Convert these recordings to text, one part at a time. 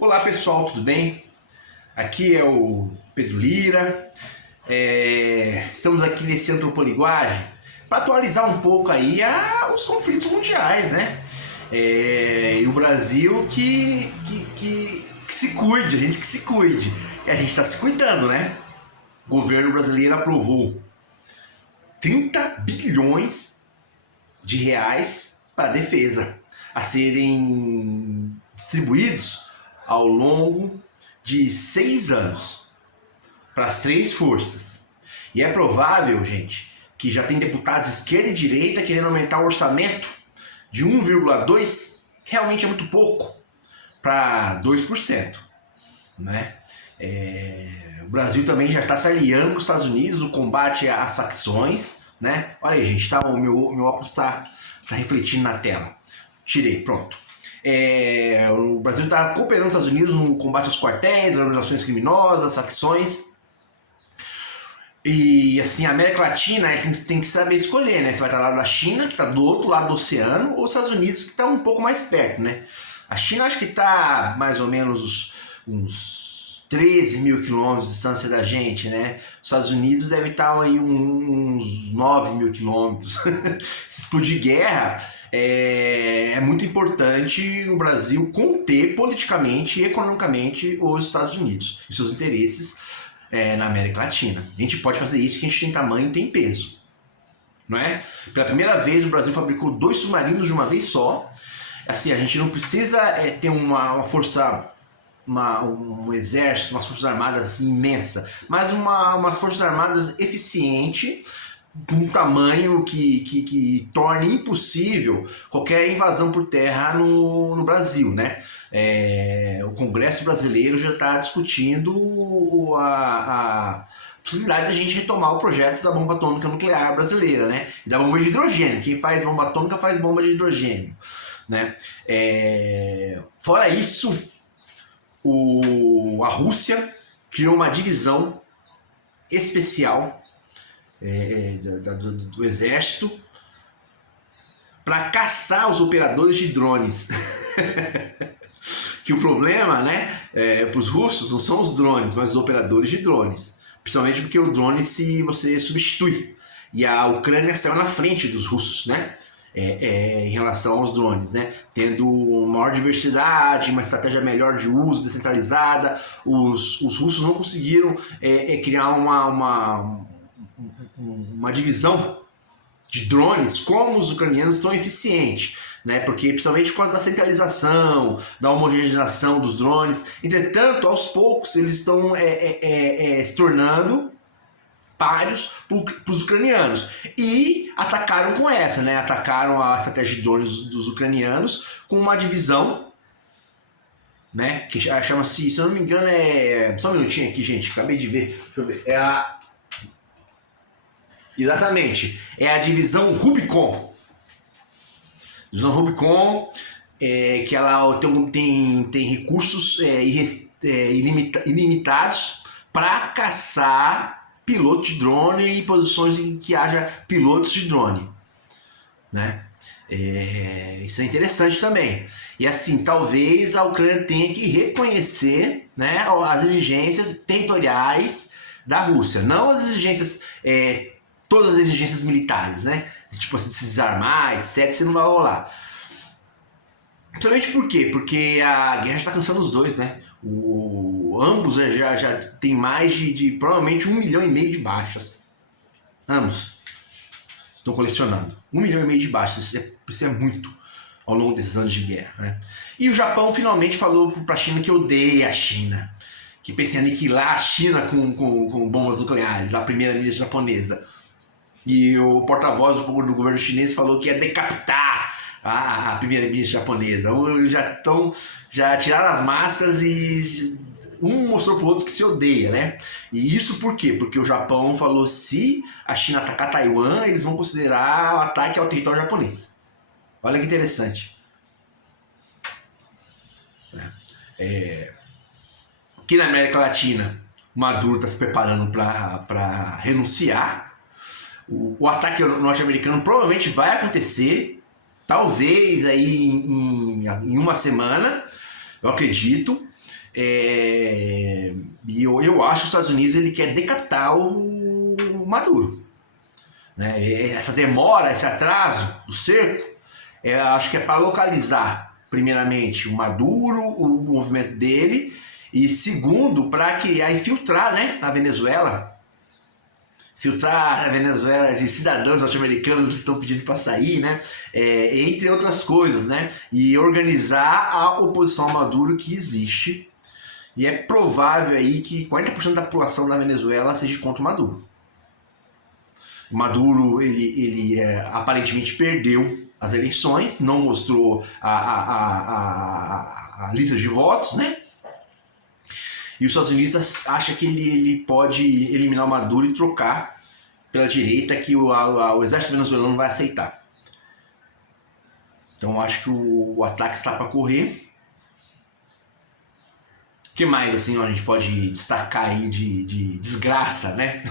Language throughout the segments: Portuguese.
Olá pessoal, tudo bem? Aqui é o Pedro Lira. Estamos aqui nesse Antropolinguagem para atualizar um pouco aí os conflitos mundiais, né? E o Brasil que se cuide, a gente que se cuide. E a gente está se cuidando, né? O governo brasileiro aprovou 30 bilhões de reais para a defesa a serem distribuídos ao longo de 6 anos para as 3 forças. E é provável, gente, que já tem deputados de esquerda e direita querendo aumentar o orçamento de 1,2%, realmente é muito pouco, para 2%. Né? O Brasil também já está se aliando com os Estados Unidos no combate às facções. Né? Olha aí, gente, tá, o meu óculos está refletindo na tela. Tirei, pronto. O Brasil está cooperando com os Estados Unidos no combate aos quartéis, às organizações criminosas, facções. E assim, a América Latina tem que saber escolher, né? Você vai estar lá da China, que está do outro lado do oceano, ou os Estados Unidos, que está um pouco mais perto, né? A China acho que está mais ou menos uns 13 mil quilômetros de distância da gente, né? Os Estados Unidos deve estar aí uns 9 mil quilômetros. Se explodir guerra, é muito importante o Brasil conter politicamente e economicamente os Estados Unidos e seus interesses na América Latina. A gente pode fazer isso porque a gente tem tamanho e tem peso. Não é? Pela primeira vez o Brasil fabricou 2 submarinos de uma vez só. Assim, a gente não precisa ter uma força, um exército, umas forças armadas assim, imensa, mas umas forças armadas eficiente, com um tamanho que torne impossível qualquer invasão por terra no Brasil, né? O Congresso brasileiro já está discutindo a possibilidade de a gente retomar o projeto da bomba atômica nuclear brasileira, né? E da bomba de hidrogênio. Quem faz bomba atômica faz bomba de hidrogênio, né? Fora isso, a Rússia criou uma divisão especial do exército para caçar os operadores de drones. Que o problema, né, para os russos não são os drones, mas os operadores de drones. Principalmente porque o drone você substitui. E a Ucrânia saiu na frente dos russos, né? Em relação aos drones, né? Tendo maior diversidade, uma estratégia melhor de uso, descentralizada. Os russos não conseguiram criar uma divisão de drones como os ucranianos tão eficiente, né? Porque principalmente por causa da centralização, da homogeneização dos drones. Entretanto, aos poucos eles estão se tornando páreos para os ucranianos e atacaram com essa, né? Atacaram a estratégia de drones dos ucranianos com uma divisão, né? Que chama-se, se eu não me engano, só um minutinho aqui, gente, acabei de ver. Deixa eu ver. Exatamente, é a divisão Rubicon. Divisão Rubicon, que ela tem recursos ilimitados para caçar pilotos de drone e posições em que haja pilotos de drone, né? Isso é interessante também. E assim, talvez a Ucrânia tenha que reconhecer, né, as exigências territoriais da Rússia, não as exigências, todas as exigências militares, né? Tipo assim, de se desarmar, etc, isso não vai rolar. Principalmente por quê? Porque a guerra já está cansando os dois, né? Ambos já tem mais de provavelmente 1,5 milhão de baixas. Ambos estão colecionando 1,5 milhão de baixas. Isso é muito ao longo desses anos de guerra, né? E o Japão finalmente falou para a China que odeia a China, que pensa em aniquilar a China com bombas nucleares, a primeira ministra japonesa. E o porta-voz do governo chinês falou que ia decapitar a primeira-ministra japonesa. Já tiraram as máscaras e um mostrou pro outro que se odeia, né? E isso por quê? Porque o Japão falou: se a China atacar Taiwan, eles vão considerar o ataque ao território japonês. Olha que interessante. Aqui na América Latina, Maduro está se preparando para renunciar. O ataque norte-americano provavelmente vai acontecer, talvez aí em uma semana, eu acredito. E eu acho que os Estados Unidos ele quer decapitar o Maduro. Né? Essa demora, esse atraso do cerco, acho que é para localizar, primeiramente, o Maduro, o movimento dele, e segundo, para criar, infiltrar, né, a Venezuela. Filtrar a Venezuela de cidadãos norte-americanos que estão pedindo para sair, né? Entre outras coisas, né? E organizar a oposição ao Maduro que existe. E é provável aí que 40% da população da Venezuela seja contra o Maduro. O Maduro, ele aparentemente perdeu as eleições, não mostrou a lista de votos, né? E os Estados Unidos acham que ele pode eliminar o Maduro e trocar pela direita, que o exército venezuelano não vai aceitar. Então acho que o ataque está para correr. O que mais assim a gente pode destacar aí de desgraça, né?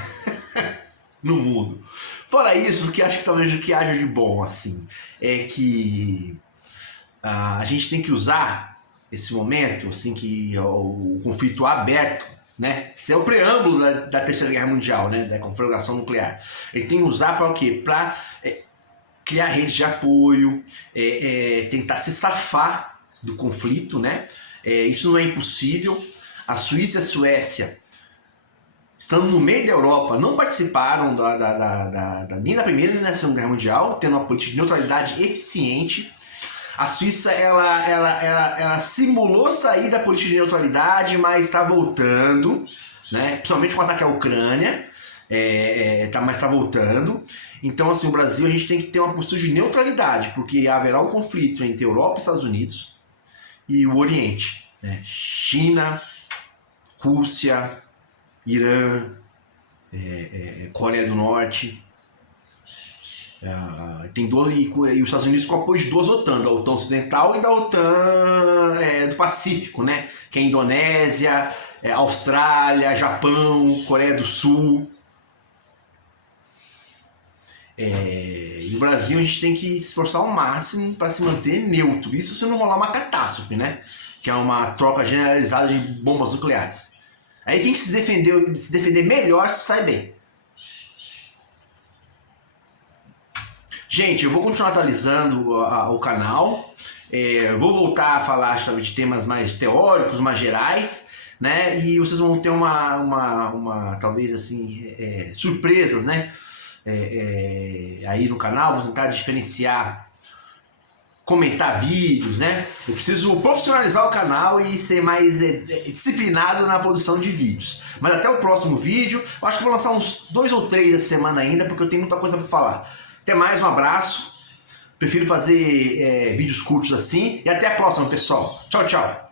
No mundo. Fora isso, que acho que talvez o que haja de bom assim é que a gente tem que usar esse momento, assim, que o conflito aberto, né? Esse é o preâmbulo da Terceira Guerra Mundial, né? Da conflagração nuclear. Ele tem que usar para o quê? Para criar redes de apoio, tentar se safar do conflito, né? Isso não é impossível. A Suíça e a Suécia, estando no meio da Europa, não participaram nem da Primeira nem da Segunda Guerra Mundial, tendo uma política de neutralidade eficiente. A Suíça, ela simulou sair da política de neutralidade, mas está voltando, né? Principalmente com o ataque à Ucrânia, mas está voltando. Então, assim, o Brasil, a gente tem que ter uma postura de neutralidade, porque haverá um conflito entre Europa e Estados Unidos e o Oriente, né? China, Rússia, Irã, Coreia do Norte. E os Estados Unidos com apoio de duas OTAN, da OTAN Ocidental e da OTAN do Pacífico, né? Que é a Indonésia, Austrália, Japão, Coreia do Sul. E o Brasil a gente tem que se esforçar ao máximo para se manter neutro. Isso se não rolar uma catástrofe, né? Que é uma troca generalizada de bombas nucleares. Aí quem que se defender melhor se sai bem. Gente, eu vou continuar atualizando o canal, vou voltar a falar de temas mais teóricos, mais gerais, né? E vocês vão ter talvez assim, surpresas, né? Aí no canal, vou tentar diferenciar, comentar vídeos, né? Eu preciso profissionalizar o canal e ser mais disciplinado na produção de vídeos. Mas até o próximo vídeo, eu acho que vou lançar uns 2 ou 3 essa semana ainda, porque eu tenho muita coisa para falar. Até mais, um abraço. Prefiro fazer vídeos curtos assim. E até a próxima, pessoal. Tchau, tchau.